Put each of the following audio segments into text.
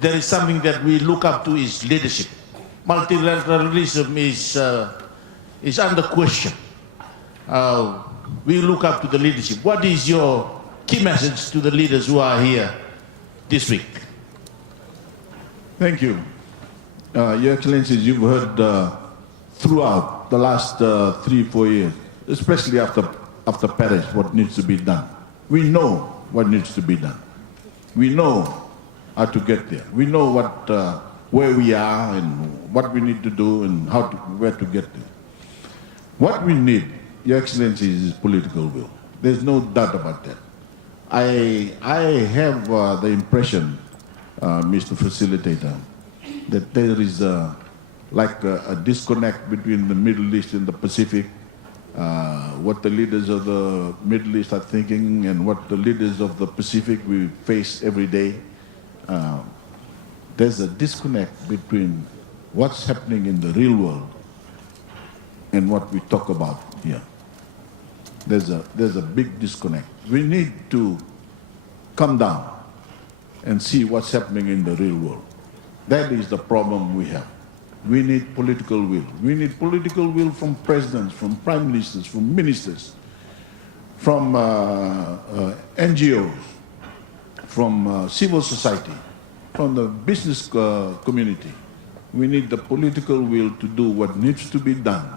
there is something that we look up to is leadership. Multilateralism is under question. We look up to the leadership. What is your key message to the leaders who are here this week? Thank you. Your Excellencies, you've heard throughout the last 3-4 years, especially after Paris, what needs to be done. We know what needs to be done. We know how to get there. We know where we are and what we need to do and where to get there. What we need, Your Excellencies, is political will. There's no doubt about that. I have the impression, Mr. Facilitator, that there is like a disconnect between the Middle East and the Pacific, what the leaders of the Middle East are thinking and what the leaders of the Pacific we face every day. There's a disconnect between what's happening in the real world and what we talk about here. There's a big disconnect. We need to come down and see what's happening in the real world. That is the problem we have. We need political will. We need political will from presidents, from prime ministers, from ministers, from NGOs, from civil society, from the business community. We need the political will to do what needs to be done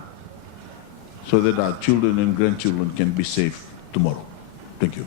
so that our children and grandchildren can be safe tomorrow. Thank you.